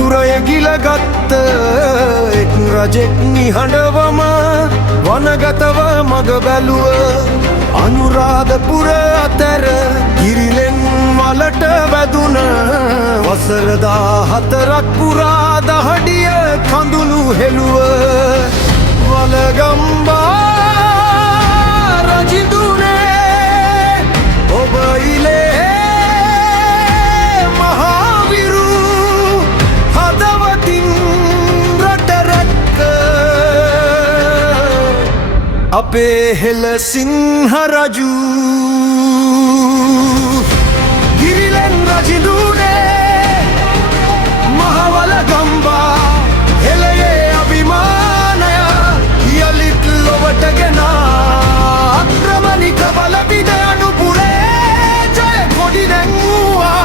පුරය ගිලගත්ත එක් රජෙක් නිහඬවම වනගතව මග බැලුව අනුරාධපුර අතර ගිරිලෙන් වලට වැදුන වසර 14ක් පුරා දහඩිය කඳුළු හෙළුව වලගම්බා රජිඳුනේ ඔබ ඉලේ මහවිරු හදවතින් රට රැක්ක අපේ හෙළ සිංහ රජු ගිරිලෙන් රජිඳුනේ මහවලගම්බා හෙළයේ අභිමානය යලිත් ලොවට ගෙනා අක්‍රමණික බල පිට අනුපුරේ ජය කොඩි නැංවුවා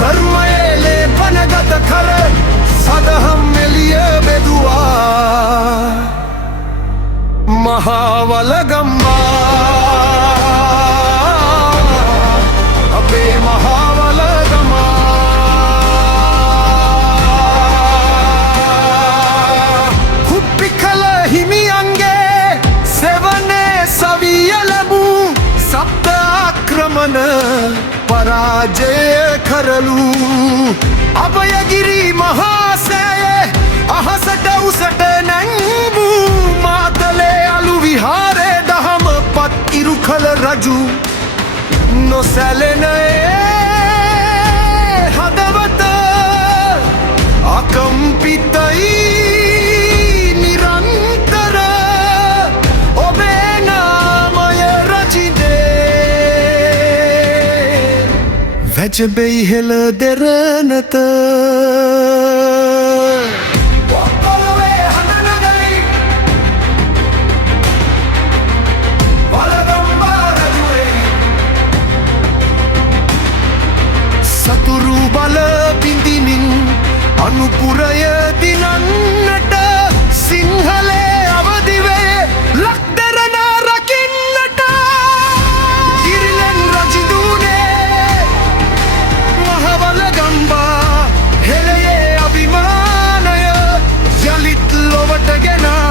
ධර්මයේ ලේපනගත කර සදහම් එළිය බෙදුවා මහවලගම්බා අපේ මහවලගමා කුප්පිකල හිමියන්ගේ සෙවනේ සවිය ලැබූ සප්ත ආක්‍රමණ පරාජය කරලු අභයගිරි මහාසෑයේ අහසට උසට නැංවූ මාතලේ අලු විහාරේ දහම පත් ඉරු කළ රජු නොසැලෙන හදවත අකම්පිතයි නිරන්තර ඔබේ නාමය රජිනේ වැජබෙයි හෙළ දෙරණත සතුරු බල බිඳිමින් අනුපුරය දිනන්නට සිංහලේ අවදිවේ ලක්දරන රකින්නට ගිරිලෙන් රජිඳුනේ මහවලගම්බා හෙළයේ අභිමානය යලිත් ලොවට ගෙනා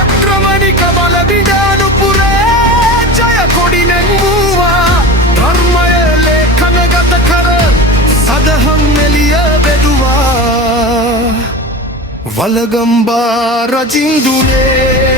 අක්‍රමණික බල බිඳ අනුපුරේ ජය කොඩි නැංවුවා ධර්මය ලේඛනගත කර සදහම් එළිය බෙදුවා වලගම්බා රජිඳුනේ